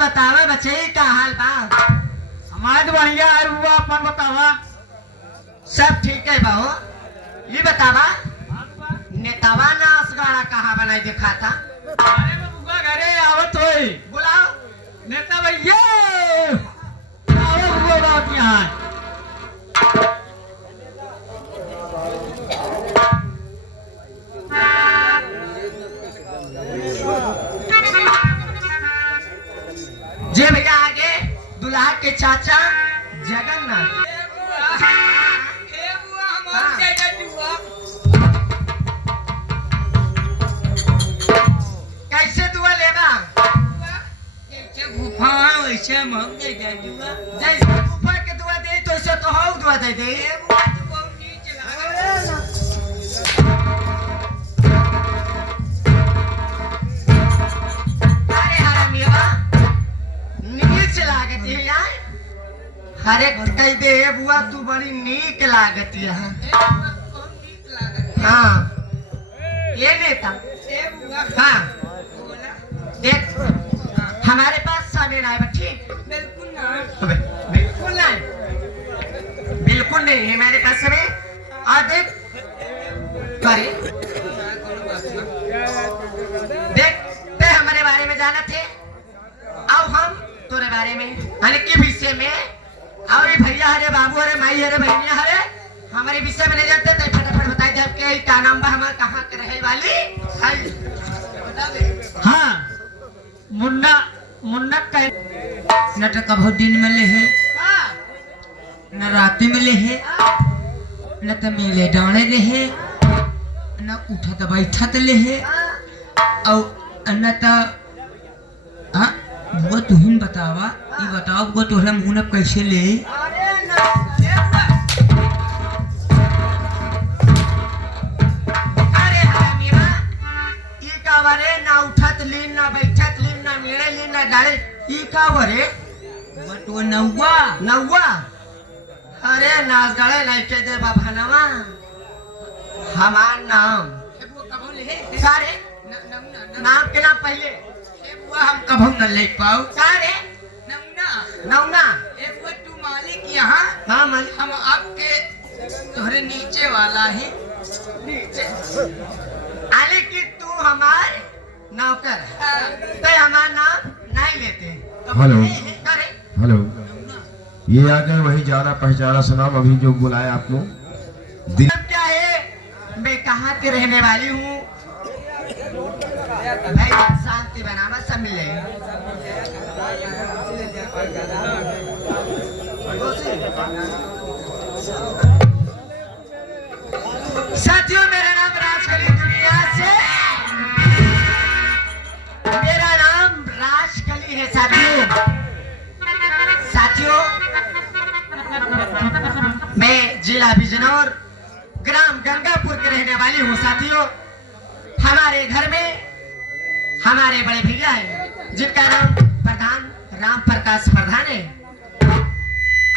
बतावा बच्चे का हाल बा? हमारे तो बढ़िया है बुआ, अपन बतावा। सब ठीक है बाबू। ये बतावा नेतावा नाच गाना कहाँ बनाई देखा था? अरे बुआ घरे आवत होई। बुलाओ नेता भैया आओ बुआ बात यहाँ। जे भैया आगे दुल्हा के चाचा जगन्नाथ। कैसे दुआ लेगा? वैसे हम जैसे ऊपर के दुआ दे तो ऐसे तो हम दुआ दे दे। अरे हरामिया नीच लागत है यार। हरे कह दे बुआ तू बड़ी नीक लागत है। हाँ ये नेता हाँ देख हमारे पास समय नहीं ठीक बिल्कुल नहीं बिल्कुल नहीं है मेरे पास समय। और देख करे देख ते हमारे बारे में जाना थे अब हम तोरे बारे में यानी के विषय में और ये भैया हरे बाबू हरे माई हरे बहनिया हरे हमारे विषय में नहीं जानते तो फटाफट बताई जब के क्या नाम बा हमारे कहाँ के रहे वाली बता दे। हाँ मुन्ना मुन्ना कह नाटक बहुत दिन में ले है न रात में ले है न तो मेले डाणे ले है न उठत बैठत ले है और न तो हाँ बुआ तुहिन बतावा ये बताओ बुआ तोहरा मुँह न कैसे ले ना उठत लीन ना बैठत लीन ना मेरे लीन ना डाले ई का वरे बटो नौवा नौवा अरे नाच गड़े लड़के दे बाबा हमार नाम ए बुआ कभो ले सारे नाम के नाम पहले ए बुआ हम कभो न ले पाऊ सारे नमुना नौना ए बुआ तू मालिक यहाँ हाँ मालिक हम आपके तोहरे नीचे वाला ही नीचे आले कि तू हमार नौकर हाँ, तो हमार नाम नहीं लेते हेलो करे हेलो, ये आ गए वही जाना पहचाना सलाम अभी जो बुलाया आपको दिल नाम क्या है मैं कहाँ की रहने वाली हूँ भाई शांति बनावा सब मिल साथियों मेरा नाम राजकली दुनिया से मेरा नाम राजकली है साथियों साथियों मैं जिला बिजनौर ग्राम गंगापुर के रहने वाली हूँ साथियों हमारे घर में हमारे बड़े भैया हैं जिनका नाम प्रधान राम प्रकाश प्रधान है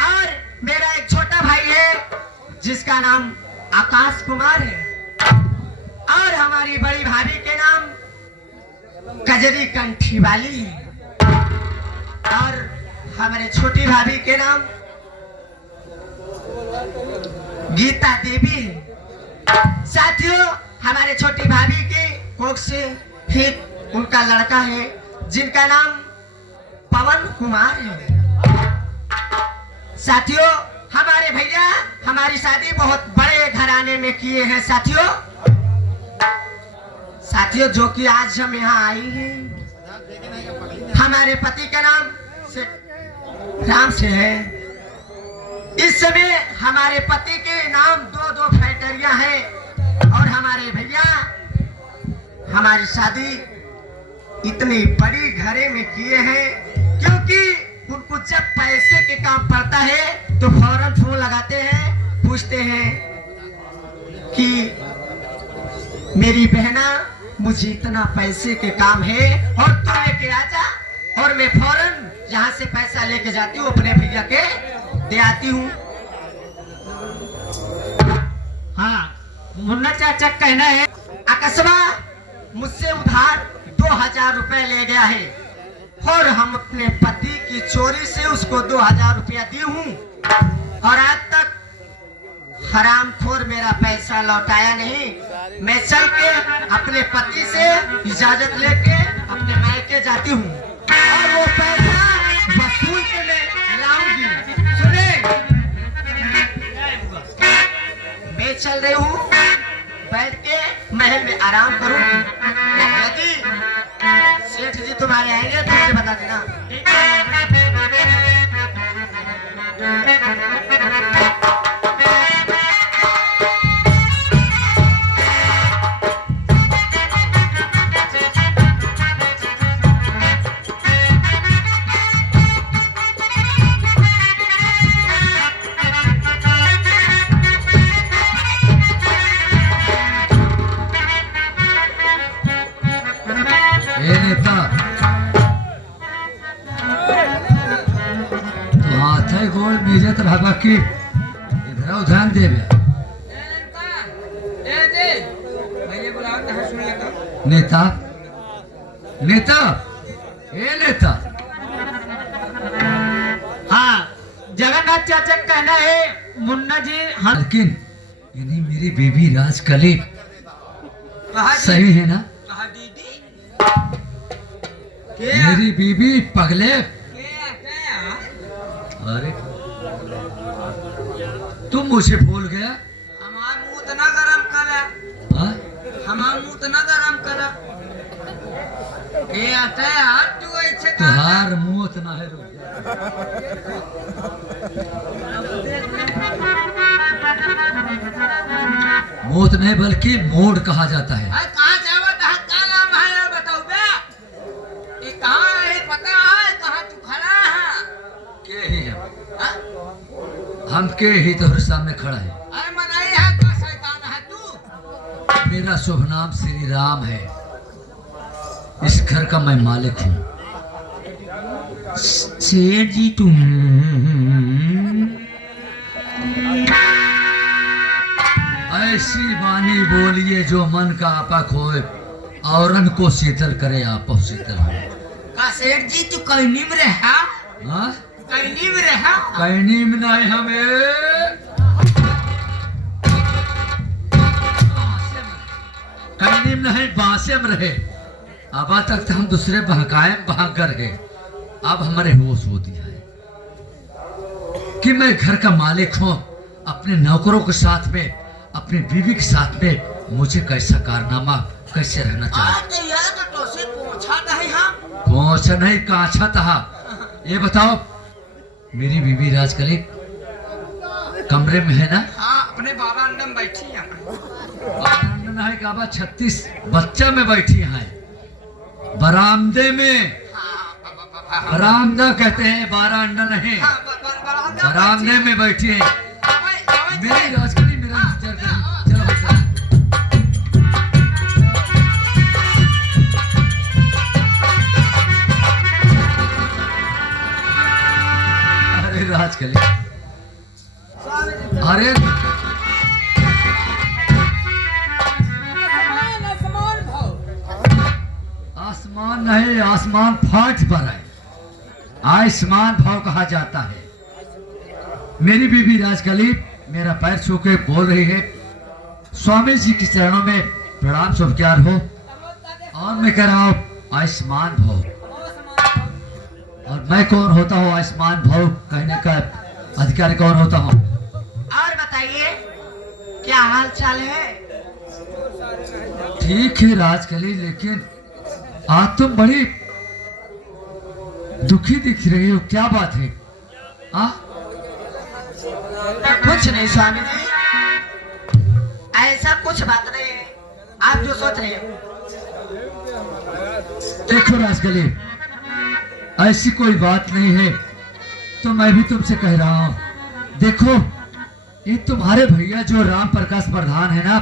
और मेरा एक छोटा भाई है जिसका नाम आकाश कुमार है और हमारी बड़ी भाभी के नाम कजरी कंठी वाली है और हमारे छोटी भाभी के नाम गीता देवी है साथियों हमारे छोटी भाभी के कोख से ही उनका लड़का है जिनका नाम पवन कुमार है साथियों हमारे भैया हमारी शादी बहुत बड़े घराने में किए हैं साथियों साथियों जो कि आज हम यहाँ आए हैं हमारे पति का नाम से राम से है इस समय हमारे पति के नाम दो फैक्ट्रियां हैं और हमारे भैया हमारी शादी इतनी बड़ी घरे में किए हैं क्योंकि उनको जब पैसे के काम पड़ता है तो फौरन फोन लगाते हैं पूछते हैं कि मेरी बहना मुझे इतना पैसे के काम है और तू लेके आ जा और मैं फौरन यहाँ से पैसा लेके जाती हूँ अपने भैया के दे आती हूँ हाँ मुन्ना चाचा कहना है अकस्मा मुझसे उधार 2000 रुपए ले गया है और हम अपने पति की चोरी से उसको 2000 रुपया दी हूँ और आज तक हरामखोर मेरा पैसा लौटाया नहीं मैं चल के अपने पति से इजाजत लेके अपने मायके जाती हूँ और वो पैसा वसूल के मैं लाऊंगी सुने मैं चल रही हूँ बैठ के महल में आराम करूंगी यदि सेठ जी तुम्हारे आएंगे तो मुझे बता देना ए नेता तो हाथ है गोल मिजत रहबा की इधर ध्यान देबे नेता नेता ए नेता हाँ जगन्नाथ चाचा कहना है मुन्ना जी हम लेकिन यानी मेरी बेबी राजकली सही है ना मेरी बीबी पगले अरे तुम मुझे भूल गया हमार मुंह इतना गरम करा हाँ? हमार मुंह इतना गरम करा ये आता है हाथ तू ऐसे तुहार मुंह इतना है मोत नहीं बल्कि मोड़ कहा जाता है कहाँ जावत है क्या नाम है ये बताओ बे ये कहाँ है पता है कहाँ तू खड़ा है के ही है हाँ? हम के ही तोहरे सामने खड़ा है अरे मनाई है तो शैतान है तू मेरा शुभ नाम श्री राम है इस घर का मैं मालिक हूँ सेठ जी तुम ऐसी वाणी बोलिए जो मन का आपा खोए, औरन को शीतल करे आपो शीतल हो। का सेठ जी तू कहनी में रहा? हाँ? कहनी में रहा? कहनी में नहीं हमें, कहनी में नहीं बांसे में रहे। अब तक तो हम दूसरे बहकाए बहाकर गए, अब हमारे होश होती है कि मैं घर का मालिक हूँ, अपने नौकरों के साथ में, अपनी बीवी के साथ में मुझे कैसा कारनामा कैसे रहना चाहिए। तो यार तो से पूछा नहीं हम। कौन नहीं काछा था। ये बताओ मेरी बीवी राजकली कमरे में है ना? हाँ अपने बाबा अंडम बैठी है। है काबा 36 बच्चा में बैठी है बरामदे में। बरामदा कहते हैं, 12 अंडा नहीं, बरामदे में बैठी है मेरी राजकली। मेरा इंतजार करें, चलो चलो। अरे राजकली, अरे आसमान नहीं, आसमान फाट पर है, आसमान भाव कहा जाता है। मेरी बीबी राजकली मेरा पैर छू के बोल रही है, स्वामी जी के चरणों में प्रणाम स्वीकार हो। और मैं कह रहा हूँ आयुष्मान भव। और मैं कौन होता हूँ आयुष्मान भव कहने का अधिकारी कौन होता हूँ? और बताइए क्या हाल चाल है? ठीक है राजकली, लेकिन आज तुम बड़ी दुखी दिख रही हो, क्या बात है? आ? कुछ नहीं स्वामी जी, ऐसा कुछ बात नहीं है, आप जो सोच रहे हो। देखो राजकली, ऐसी कोई बात नहीं है, तो मैं भी तुमसे कह रहा हूँ। देखो ये तुम्हारे भैया जो राम प्रकाश प्रधान है ना,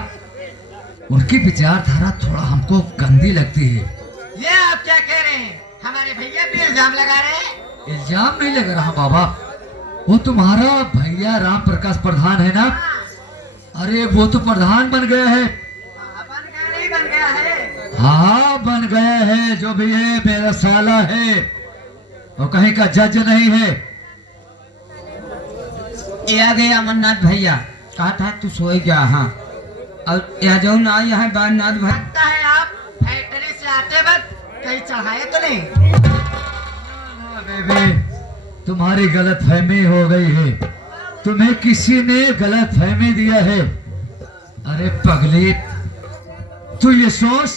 उनकी विचारधारा थोड़ा हमको गंदी लगती है। ये आप क्या कह रहे हैं? हमारे भैया पे इल्जाम लगा रहे हैं? इल्जाम नहीं लग रहा बाबा, वो तुम्हारा भैया राम प्रकाश प्रधान है ना, अरे वो तो प्रधान बन गया है। बन गया नहीं बन गया है? हाँ बन गया है, जो भी है मेरा साला है, वो कहीं का जज नहीं है। ये आ गया अमरनाथ भैया, कहा था तू सोए जा। हाँ और यह जो ना यहाँ बारनाथ भाई लगता है आप फैक्ट्री से आते वक्त कहीं चढ़ाए तो नहीं? बेबे तुम्हारी गलत फहमी हो गई है, तुम्हें किसी ने गलत फहमी दिया है। अरे पगली, तू ये सोच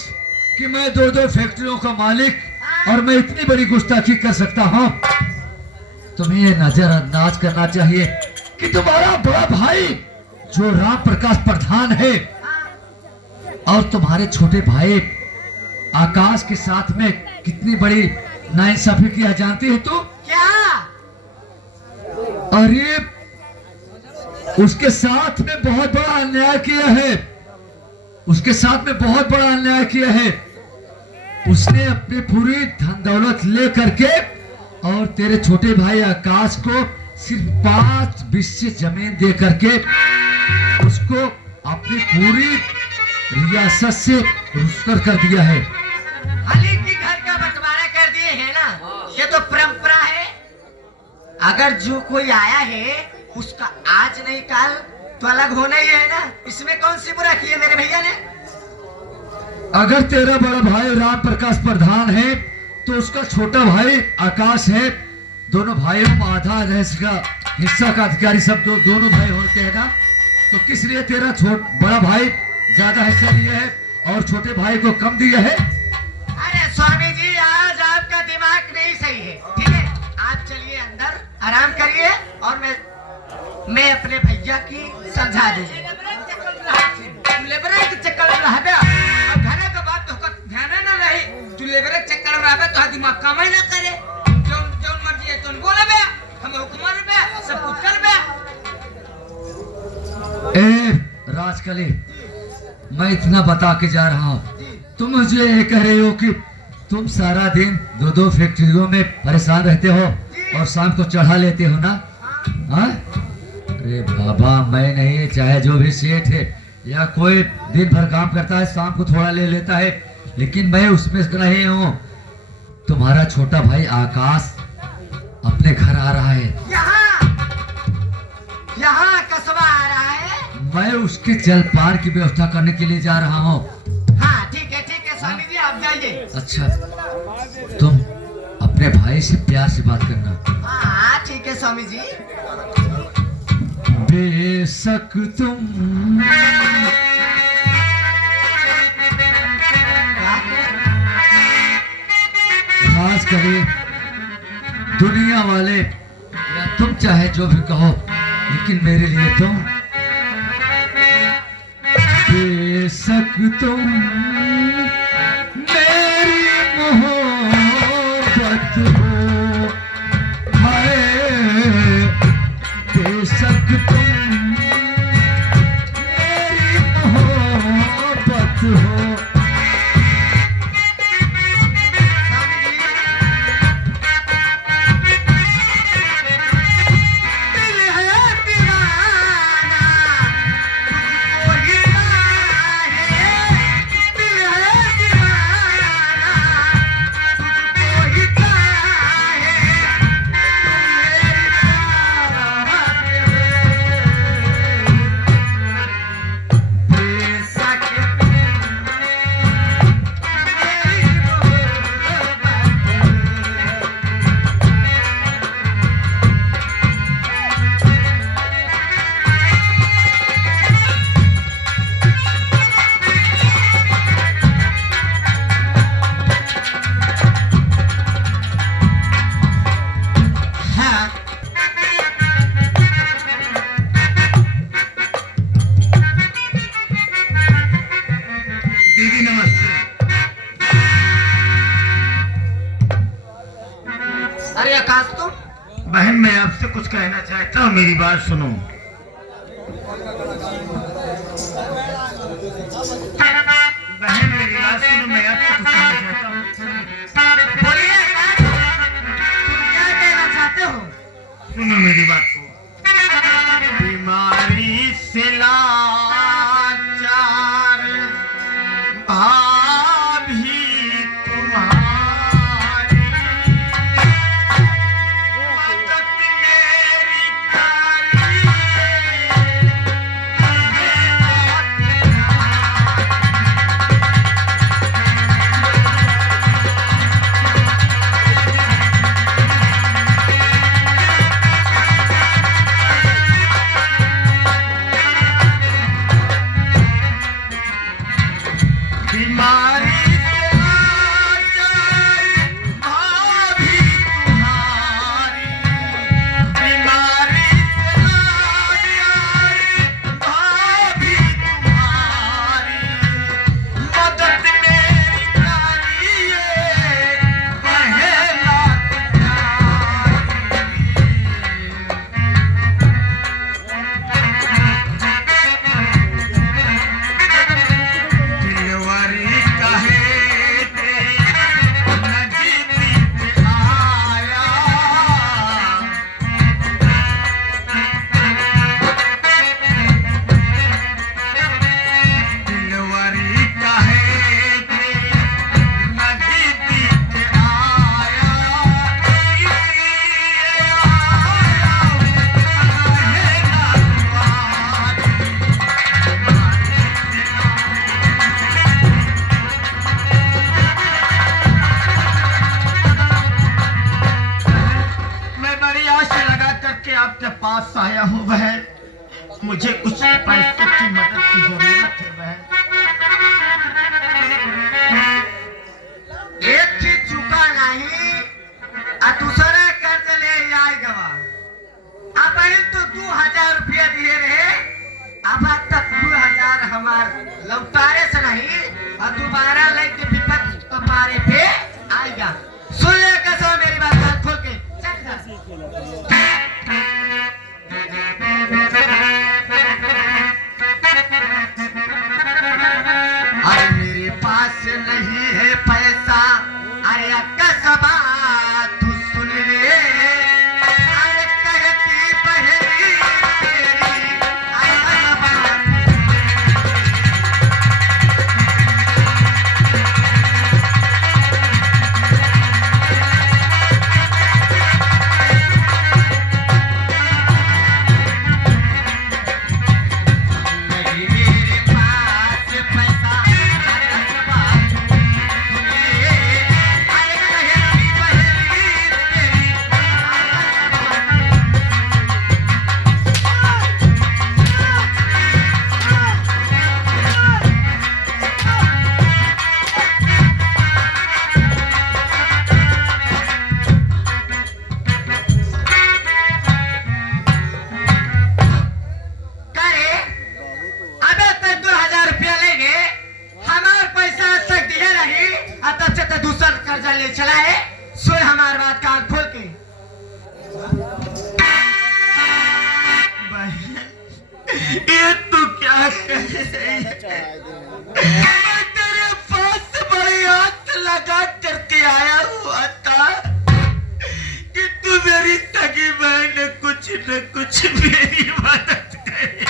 कि मैं 2-2 फैक्ट्रियों का मालिक और मैं इतनी बड़ी गुस्ताखी कर सकता हूँ? तुम्हें ये नजरअंदाज करना चाहिए कि तुम्हारा बड़ा भाई जो राम प्रकाश प्रधान है और तुम्हारे छोटे भाई आकाश के साथ में कितनी बड़ी नाइंसाफी किया जानती है तू? क्या? अरे उसके साथ में बहुत बड़ा अन्याय किया है, उसके साथ में बहुत बड़ा अन्याय किया है। उसने अपनी पूरी धन दौलत ले करके और तेरे छोटे भाई आकाश को सिर्फ 5 बिस्से जमीन दे करके उसको अपनी पूरी रियासत से रुष्कर कर दिया है। अली की घर का बंटवारा कर दिए है ना, ये तो परंपरा है। अगर जो कोई आया है उसका आज नहीं काल तो अलग होना ही है ना, इसमें कौन सी बुरा की है मेरे भैया ने? अगर तेरा बड़ा भाई राम प्रकाश प्रधान है तो उसका छोटा भाई आकाश है, दोनों भाइयों में आधा हिस्सा का अधिकारी सब दोनों भाई होते हैं ना, तो किस लिए तेरा बड़ा भाई ज्यादा हिस्सा लिया है और छोटे भाई को कम दिया है? अरे स्वामी जी, आज आपका दिमाग नहीं सही है, ठीक है? आप चलिए अंदर आराम करिए और मैं अपने भैया की समझा दूंगी। लेबरे के चक्कर में रह गया, अब घरे का बात तो ध्यान न रही, तू लेबरे के चक्कर में रह तो दिमाग काम ही ना करे। जौन मर्जी है तुम बोले बे, हम हुक्म बे, सब कुछ कर बे। ए राजकली, मैं इतना बता के जा रहा हूँ, तुम मुझे ये कह रहे हो कि तुम सारा दिन 2-2 फैक्ट्रियों में परेशान रहते हो और शाम को चढ़ा लेते हो ना? हाँ अरे बाबा मैं नहीं, चाहे जो भी सेठ है या कोई दिन भर काम करता है शाम को थोड़ा ले लेता है, लेकिन मैं उसमें नहीं हूँ। तुम्हारा छोटा भाई आकाश अपने घर आ रहा है। यहाँ कस्बा आ रहा है। मैं उसके जलपान की व्यवस्था करने के लिए जा रहा हूँ। हाँ ठीक है स्वामी जी आप जाइए। अच्छा, तुम अपने भाई से प्यार से बात करना। हाँ ठीक है स्वामी जी। बेशक तुम खास करे दुनिया वाले या तुम चाहे जो भी कहो, लेकिन मेरे लिए तुम बेशक तुम मेरी मोहब्बत हो, हाय बेशक तुम मेरी मोहब्बत हो। अरे आकाश तुम। बहन मैं आपसे कुछ कहना चाहता हूँ, मेरी बात सुनो। बहन मेरी बात सुनो, मैं आपसे कुछ कहना चाहता हूँ। बोलिए आकाश, तुम क्या कहना चाहते हो? सुनो मेरी बात को। बीमारी से लाचार भाभी तुम्हारी, मदद मेरी बीमारी से लाचार भाभी तुम्हारी, बीमारी से लाचार भाभी तुम्हारी, मदद मेरी करिए बहना दिलवरी कहे थे नजदीक आया, दिलवरी कहे थे नजदीक आया, मैं बड़ी आशा लगा करके आपके पास आया हूँ बहन। मुझे कुछ पैसे की मदद की जरूरत है बहन। एक चीज चुका नहीं आ दूसरा कर्ज ले आएगा। अब तो 2000 रुपया दिए रहे, अब तक 2000 हमार लौटारे से नहीं और दोबारा लेके विपक्ष कपारे पे आएगा। सुन ले कसम मेरी बात कान खोल के चल जा। अरे मेरे पास नहीं है पैसा, अरे कसबा तू सुन ले, अरे कहती बहनी तेरी क्या कह रही है? मैं तेरे पास बड़ी आस लगा करके आया हुआ था कि तू मेरी सगी बहन कुछ न कुछ मेरी मदद करे।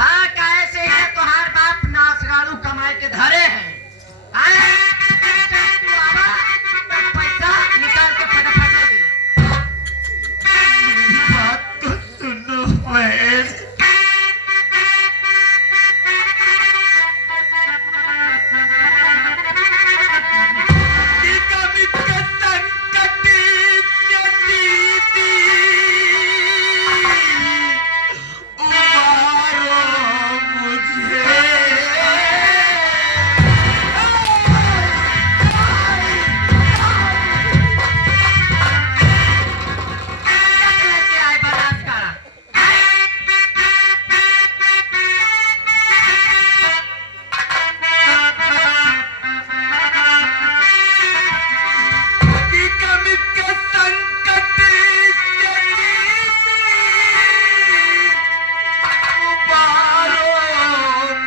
हाँ कैसे है तुम्हार बाप नासगाड़ू कमाए के धरे हैं। आए, तू आवा, तो पैसा निकाल के फटाफट दे दे। मेरी बात तो सुनो बहन। कि कभी के संकट से दीदी उबारो मुझे। क्या लेके आए बारात का? कि कभी के संकट से दीदी उबारो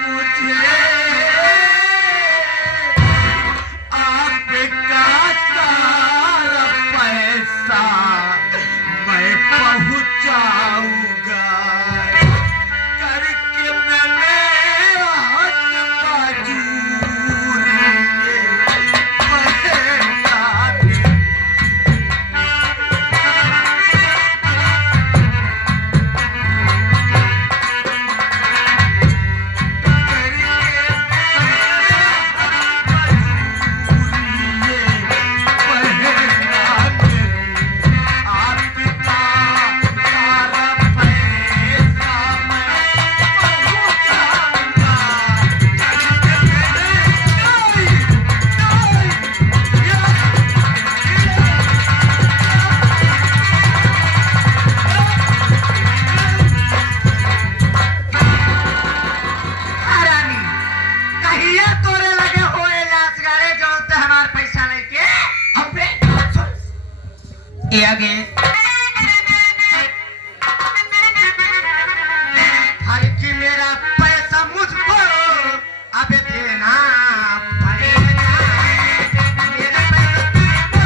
मुझे। आपका सारा पैसा मैं पहुंचाऊंगा करके मैंने हाथ बाजूरी हरामी, कहिया तोरे लगे होए नासगाड़े जो ते हमार पैसा लेके अबे सुन। ये आगे हर की मेरा पैसा मुझको अबे देना पड़ेगा। मेरा पैसा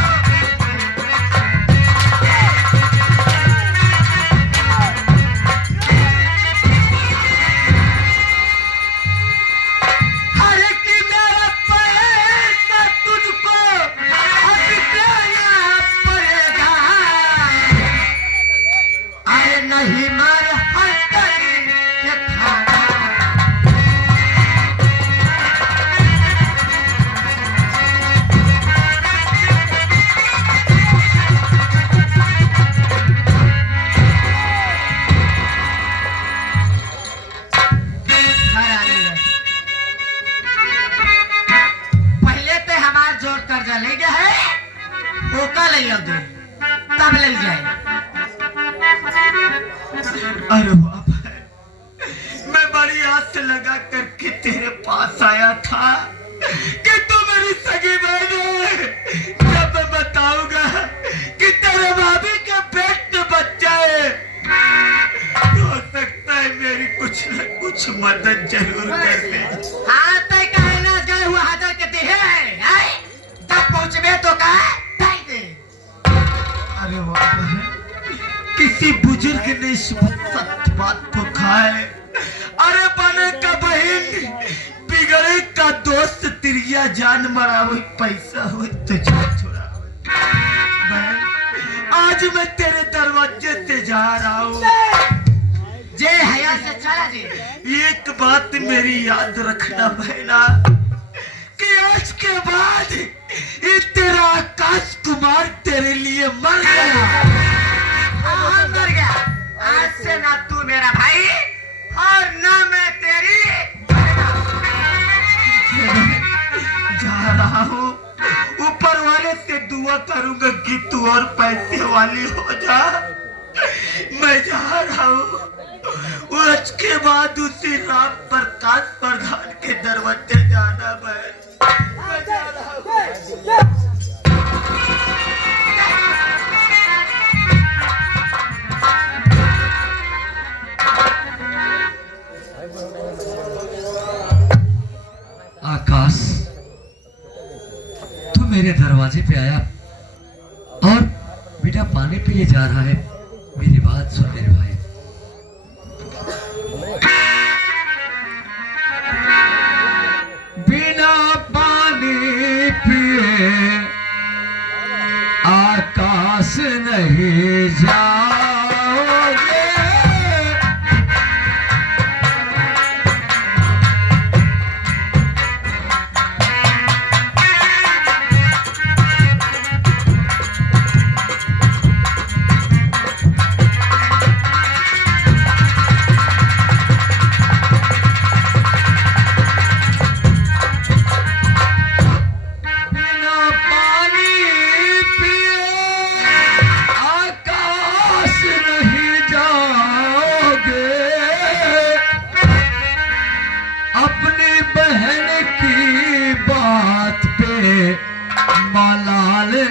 हर की मेरा पैसा तुझको अभी देना पड़ेगा। अरे नहीं मार हस्तरी के खाना। हरामी है। पहले ते हमार जोर कर्जा ले गया है, ओका ले लो दे, तब ले जाए। अरे बाप रे, मैं बड़ी आस लगा करके तेरे पास आया था कि तू मेरी सगी बहन है। जब मैं बताऊंगा कि तेरे भाभी के पेट में बच्चा है, हो सकता है मेरी कुछ न कुछ मदद जरूर कर दे। हाँ ते कहे ना गए हुआ हाजर के दे है, जब पहुंचबे तो कहे दे दे। अरे बाप रे, किसी बुजुर्ग ने इस सत्य बात को खाए। अरे बने का बहन बिगड़े का दोस्त तिरिया जान मरा हुई पैसा हो तो जान छोड़ा बहन। आज मैं तेरे दरवाजे से जा रहा हूँ। जे हया से चला जी। एक बात मेरी याद रखना बहना कि आज के बाद ये तेरा आकाश कुमार तेरे लिए मर गया। हाँ, मर गया। आज से ना तू मेरा भाई और ना मैं तेरी। जा रहा हूँ, ऊपर वाले से दुआ करूंगा कि तू और पैसे वाली हो जा। मैं जा रहा हूँ। उसके बाद उसी राम प्रकाश प्रधान के दरवाजे जाना मैं जा रहा हूँ। मेरे दरवाजे पे आया और बेटा पानी पिए जा रहा है। मेरी बात सुन मेरे भाई। बिना पानी पिए आकाश नहीं जाओगे।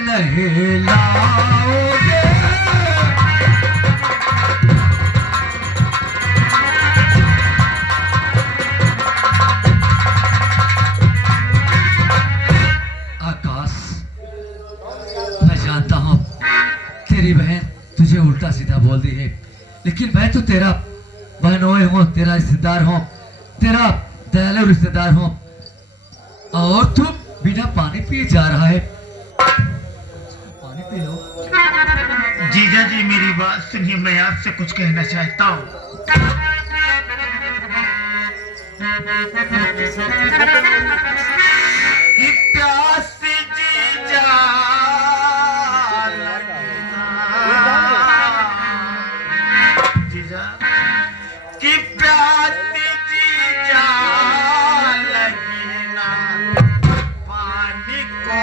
नहीं लाओगे। आकाश, मैं जानता हूं तेरी बहन तुझे उल्टा सीधा बोल दी है, लेकिन मैं तो तेरा बहनोई हूं, तेरा रिश्तेदार हूं, तेरा दयालु रिश्तेदार हूं, और तू बिना पानी पिए जा रहा है। पानी पी लो। जीजा जी मेरी बात सुनिए, मैं आपसे कुछ कहना चाहता हूँ। प्यास जीजा जीजा कि प्यास जीजा लगना पानी को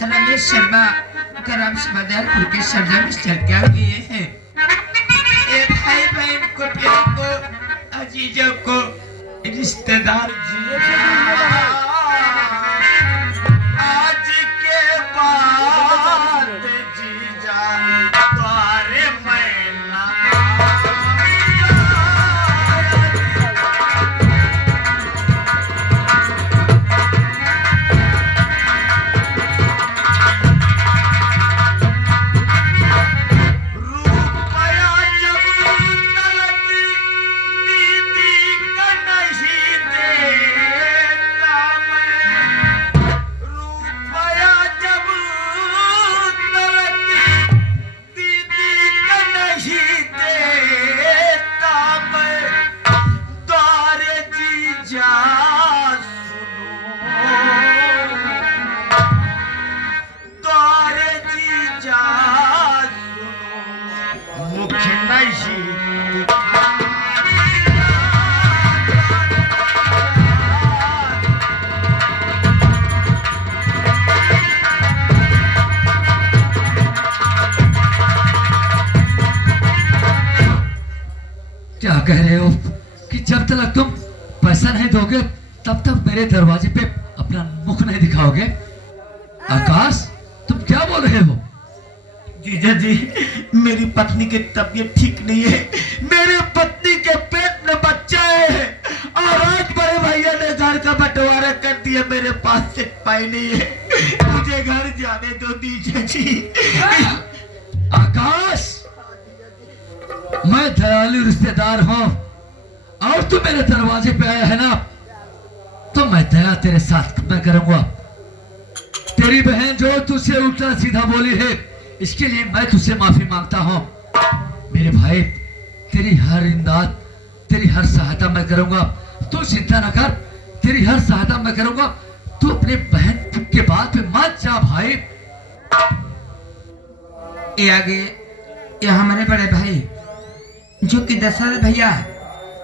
रमेश शर्मा ग्राम समदारपुर के सर्जा मिस्टर क्या किए हैं। एक भाई बहन को प्यार को अजीजों को रिश्तेदार आज के बाद जीजा द्वारे मैना क्या कह रहे हो कि जब तक तुम पैसा नहीं दोगे तब तक मेरे दरवाजे पे अपना मुख नहीं दिखाओगे? आकाश, तुम क्या बोल रहे हो? जीजा जी मेरी पत्नी की तबीयत ठीक नहीं है, मेरे पत्नी के पेट में बच्चा है और आज बड़े भैया ने घर का बंटवारा कर दिया, मेरे पास से पाई नहीं है, मुझे घर जाने दो जीजा जी। आकाश, मैं दयालु रिश्तेदार हूं और तू मेरे दरवाजे पे आया है ना, तो मैं दया तेरे साथ मैं करूंगा। तेरी बहन जो तुझसे उल्टा सीधा बोली है, इसके लिए मैं तुझसे माफी मांगता हूं। मेरे भाई, तेरी हर इमदाद, तेरी हर सहायता मैं करूंगा, तू चिंता न कर, तेरी हर सहायता मैं करूंगा। तू अपने बहन के बात पे मत जा भाई। ये आगे ये हमारे बड़े भाई जो कि दशरथ भैया